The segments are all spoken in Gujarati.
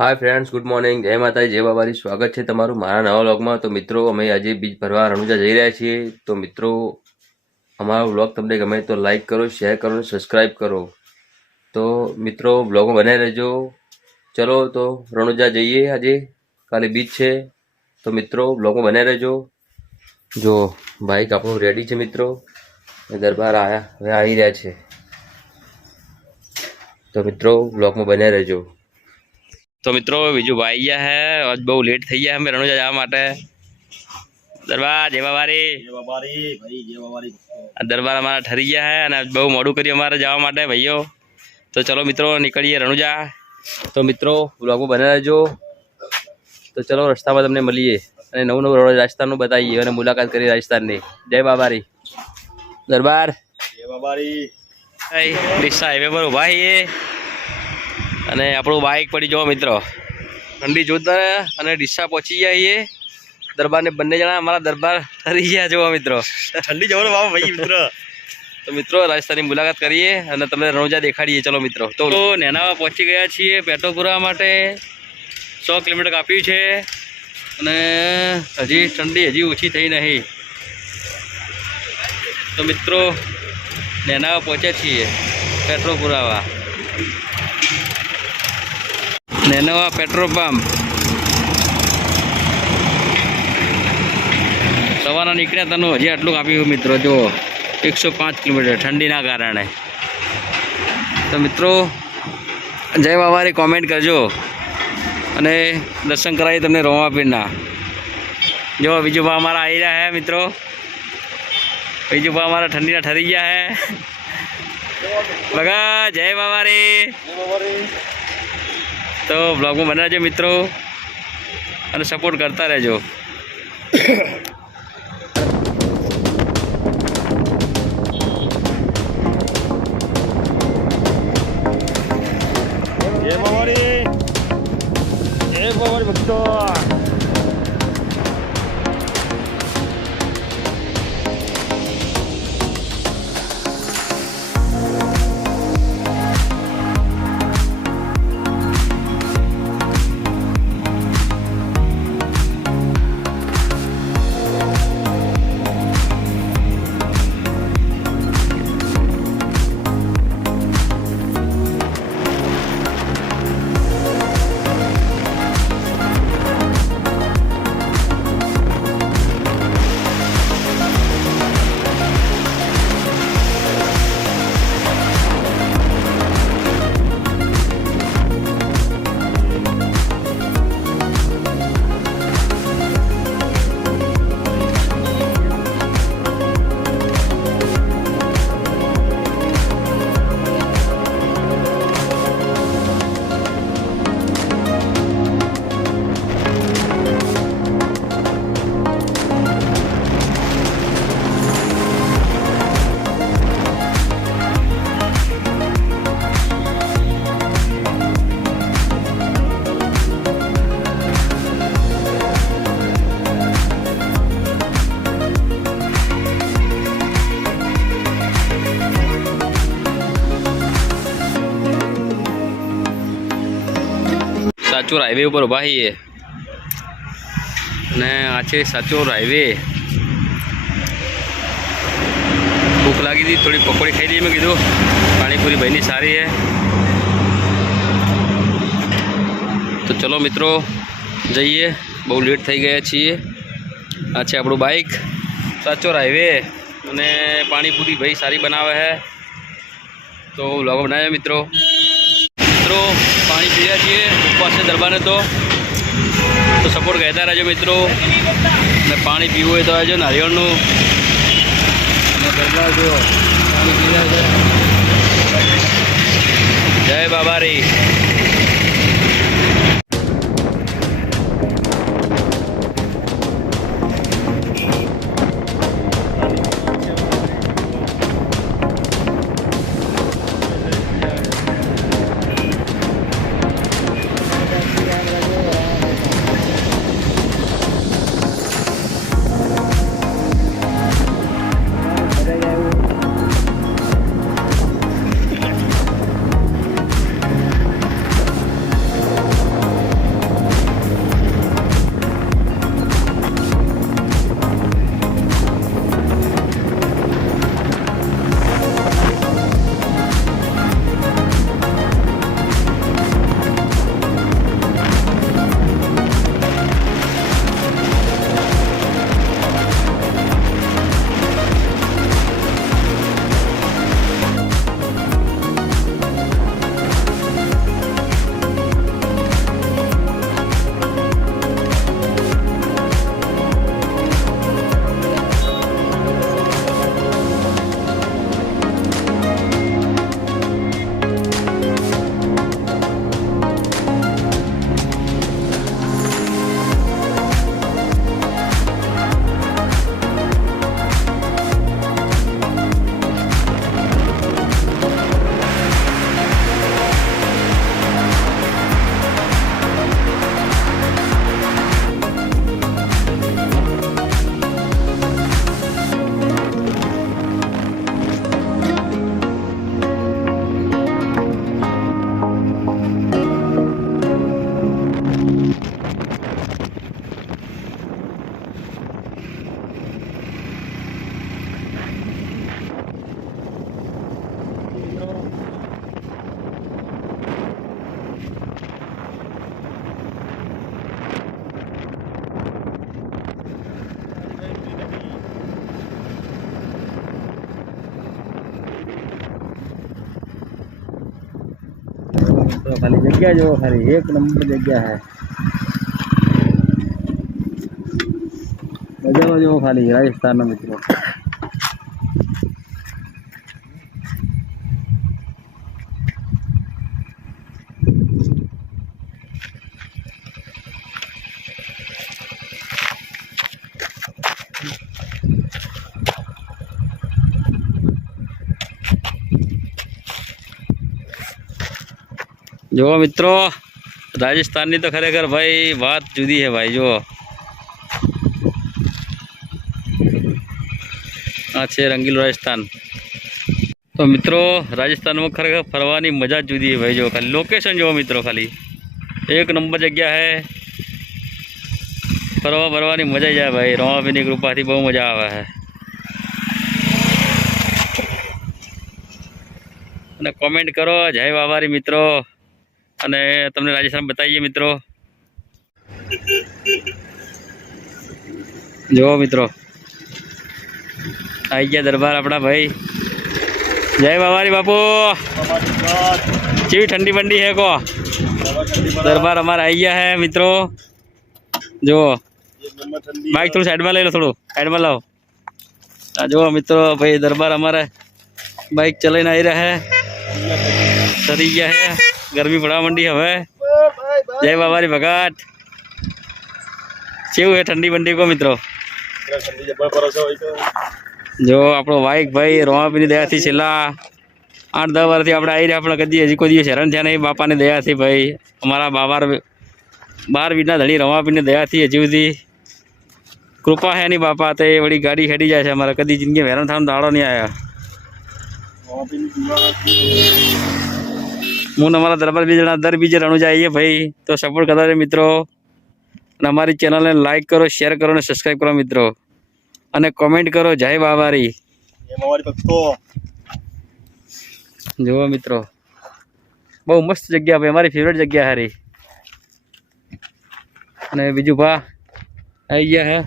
હાય ફ્રેન્ડ્સ, ગુડ મોર્નિંગ, જય માતાજી, જય બાબારી. સ્વાગત છે તમારું મારા નવા વ્લોગમાં. તો મિત્રો, અમે આજે બીજ ભરવા રણુજા જઈ રહ્યા છીએ. તો મિત્રો, અમારો વ્લોગ તમને ગમે તો લાઈક કરો, શેર કરો અને સબસ્ક્રાઈબ કરો. તો મિત્રો, વ્લોગમાં બનાવી રહેજો. ચલો તો રણુજા જઈએ. આજે કાલે બીજ છે. તો મિત્રો, વ્લોગમાં બનાવી રહેજો. જો બાઈક આપણું રેડી છે મિત્રો. દરબાર હવે આવી રહ્યા છે. તો મિત્રો, વ્લોગમાં બનાવી રહેજો. તો મિત્રો, બીજું ભાઈ ગયા હે. આજ બહુ લેટ થઈ ગયા અમે રણુજા જવા માટે. દરબાર જય બાબારી. દરબાર અમારા ઠરી ગયા હે અને બહુ મોડું કર્યું અમારે જવા માટે ભાઈઓ. તો ચલો મિત્રો, નીકળીએ રણુજા. તો મિત્રો, વ્લોગમાં બનાવી રહેજો. તો ચલો, રસ્તામાં તમને મળીએ અને નવું નવું રાજસ્થાનનું બતાવીએ અને મુલાકાત કરી રાજસ્થાનની. જય બાબારી. દરબાર જય બાબારી. ડીસા હાઈવે પર ઉભા છીએ અને આપણું બાઇક પડી જવો મિત્રો. ઠંડી જોતા અને ડીસા પહોંચી ગયા છીએ. દરબારને બંને જણા અમારા દરબાર ઠરી ગયા જોવા મિત્રો. ઠંડી જવાનો બાબા ભાઈ મિત્ર. તો મિત્રો, રાજસ્થાનની મુલાકાત કરીએ અને તમને રણુજા દેખાડીએ. ચલો મિત્રો. તો નેનાવા પહોંચી ગયા છીએ પેટ્રોલ પુરાવા માટે. 100 કિલોમીટર કાપ્યું છે અને હજી ઠંડી ઓછી થઈ નહીં. તો મિત્રો, નેનાવા પહોંચ્યા છીએ પેટ્રોલ પુરાવા. નેનોવા પેટ્રોલ પંપ. સવારના નીકળ્યા તનું હજી આટલું કાપ્યું મિત્રો. જો 105 કિલોમીટર ઠંડીના કારણે. તો મિત્રો, જય બાબારી કોમેન્ટ કરજો અને દર્શન કરાવી તમને રોમાપીરના. જો બીજું ભાવ અમારા આવી રહ્યા હે મિત્રો. બીજું ભાવ અમારા ઠંડીના ઠરી ગયા હે. બગા જય બાબારી. તો બ્લોગમાં બનાવજો મિત્રો અને સપોર્ટ કરતા રહેજો. જય બાબારી. જય બાબારી ભક્તો. સાચોર હાઈવે ઉપર ઉભા છીએ અને આ છે સાચોર હાઈવે. ભૂખ લાગી હતી, થોડી પકોડી ખાઈ દઈએ. મેં કીધું પાણીપુરી ભાઈની સારી છે. તો ચલો મિત્રો, જઈએ. બહુ લેટ થઈ ગયા છીએ. આ છે આપણું બાઇક. સાચોર હાઈવે અને પાણીપુરી ભાઈ સારી બનાવે છે. તો વ્લોગ બનાવ્યા મિત્રો. પાણી પીયા છીએ ઉપવાસ છે દરબારને. તો સપોર્ટ કહેતા રહેજો મિત્રો. અને પાણી પીવું હોય તો આવજો નારિયેળનું. અને દરબાર જો પાણી પીવા છે. જય બાબારી. ખાલી જગ્યા જુઓ, ખાલી એક નંબર જગ્યા है. નજારો જુઓ ખાલી રાજસ્થાનના મિત્રો. જો મિત્રો, રાજસ્થાનની તો ખરેખર ભાઈ વાત જુદી છે ભાઈ. જો આ છે રંગીલું રાજસ્થાન. તો મિત્રો, રાજસ્થાનમાં ખરેખર ફરવાની મજા જ જુદી છે ભાઈ. જો ખાલી લોકેશન જુઓ મિત્રો, ખાલી એક નંબર જગ્યા છે. ફરવા ફરવાની મજા જાય ભાઈ. રમાપીની કૃપાથી બહુ મજા આવે છે. અને કોમેન્ટ કરો જય બાબારી મિત્રો. અને તમને રાજસ્થાન બતાવીએ મિત્રો. જુઓ મિત્રો, આવી ગયા દરબાર આપણા ભાઈ. જય બાબારી બાપુ. કેવી ઠંડી બંડી હે કો. દરબાર અમારા આવી ગયા હે મિત્રો. જુઓ, બાઇક થોડું સાઈડમાં લઈ લો, થોડું સાઈડમાં લાવો. જુઓ મિત્રો, ભાઈ દરબાર અમારે બાઇક ચલાવીને આવી રહ્યા હે. સરી ગયા હે. ગરમી પડવા માંડી હવે. જય બાબારી ભગત. કેવું હે ઠંડી બંડી કો મિત્રો. જો આપણો બાઇક ભાઈ રોમાપીની દયાથી છેલ્લા 8-10 વર્ષથી આપણે આવી રહ્યા. આપણે કદી હજી કોઈ દિવસ હેરાન થયા નહીં બાપાની દયાથી ભાઈ. અમારા 12 વીરના ધણી રોમાપીની દયાથી હજી સુધી કૃપા છે નહીં બાપા. તો એ વળી ગાડી ખેડી જાય છે અમારે. કદી જિંદગી હેરાન થવાનો દાડો નહીં આવ્યા. હું અમારા દરબાર 2 જણા દર બીજે રણુજા આવીએ ભાઈ. તો સપોર્ટ કરતા રહે મિત્રો. અને અમારી ચેનલને લાઈક કરો, શેર કરો અને સબસ્ક્રાઈબ કરો મિત્રો. અને કોમેન્ટ કરો જય બાબારી. જુઓ મિત્રો, બહુ મસ્ત જગ્યા ભાઈ. અમારી ફેવરેટ જગ્યા હારી. અને બીજું ભા આવી ગયા હે.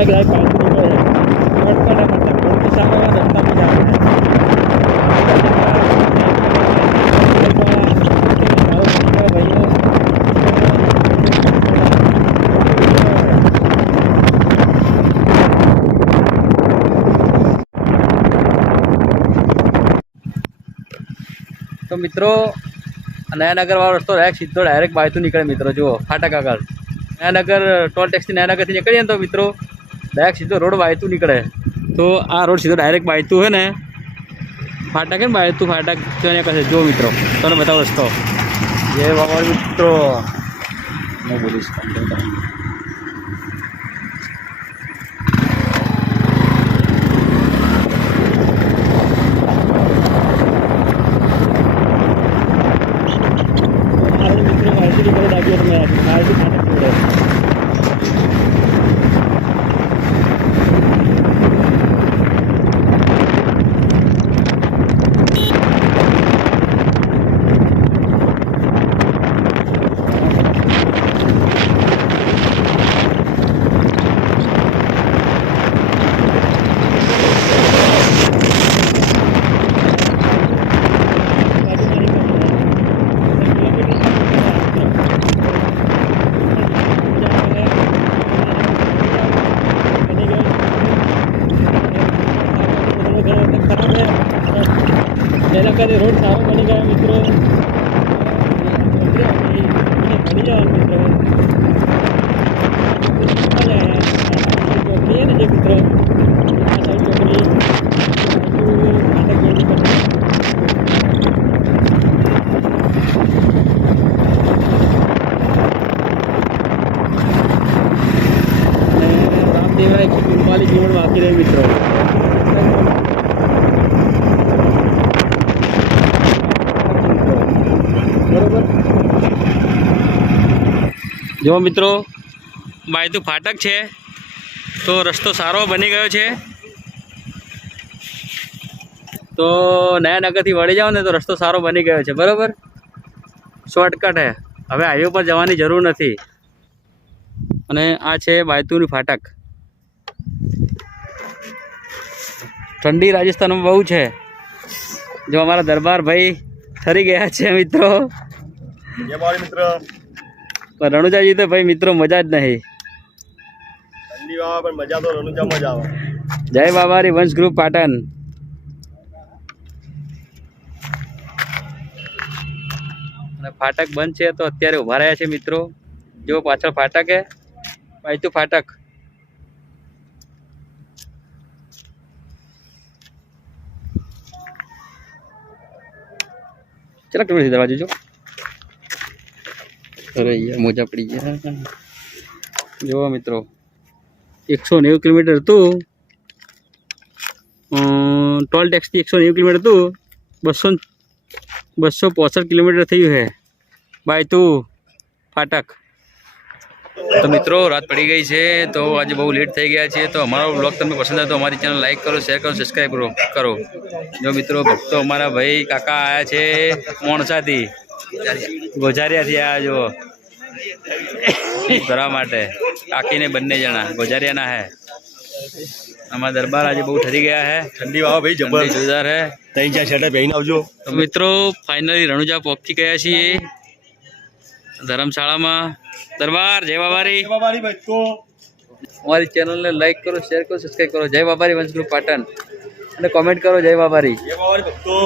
अचानक लाइट पानी निकले शॉर्टकट है मतलब रोड के सामने वाला रास्ता में जाना है तो मित्रों नयानगर वाળો રસ્તો સીધો ડાયરેક્ટ બાયતું નીકળે મિત્રો જુઓ ફાટક આગળ નયાનગર ટોલ ટેક્સથી નયાનગરથી નીકળીએ ને તો મિત્રો ડાયરેક્ટ સીધો રોડ બાયતું નીકળે તો આ રોડ સીધો ડાયરેક્ટ બાયતું હે ને ફાટક હે ને બાયતું ફાટક જોઈને કશે જો મિત્રો તને બતાવો રસ્તો જય બાબા મિત્રો હું બોલીશ नयानगर रोड सारो बनी गया मित्रों बनी जाओ मित्रों चौकड़ी है ना जो मित्रों चौकड़ी रामदेवरा 144 किलोमीटर बाकी रहे मित्रों जो मित्रों बायतू फाटक है तो रस्तो सारो बनी गयो है तो नयानगर थी वળી जाओ ने तो रस्तो सारो बनी गयो है बराबर शॉर्टकट है हवे हाईवे पर जवानी जरूर नहीं अने आ छे बायतूनी फाटक ठंडी राजस्थान में बहु है जो हमारा दरबार भाई ठरी गया है मित्रों ये बाबा मित्र पर रनुजा जी तो भाई मित्रों मजा ज नहीं ठंडी बाबा पर मजा तो रनुजा मजा आवे जय बाबारी वंश ग्रुप पाटण फाटक बंद है तो अत्यारे उभा रह्या छे मित्रों जो पाछळ फाटक है बायतू फाटक चला किलोमीटर दरवाजे जो अरे यार मोजा पड़ी गया जो मित्रों 190 किलोमीटर तू टोल टेक्स थी 190 किलोमीटर तू 265 किलोमीटर थी है बायतू फाटक तो मित्रों रात पड़ी गई है तो आज बहुत लेट थी गया है तो हमारा ब्लॉग तमने पसंद है तो हमारी चैनल लाइक करो शेयर करो सब्सक्राइब करो जो मित्रों भक्तो हमारा भाई काका आया है मोणसा थी गोजारिया थी आ जो भरवा माटे काकी ने बन्ने जना गोजारिया ना है हमारा दरबार आज बहुत ठरी गया है ठंडी बाबा भाई जबर जोरदार है 3-4 शर्ट पहन आवजो तो मित्रों फाइनली रनुजा पहुंची गया छे धर्मशाला में दरबार जय बाबारी भाई तो हमारी चैनल ने लाइक करो शेयर करो सब्सक्राइब करो जय बाबारी वंश ग्रुप पाटण અને કોમેન્ટ કરો જય બાબારી ये बाबा भक्तो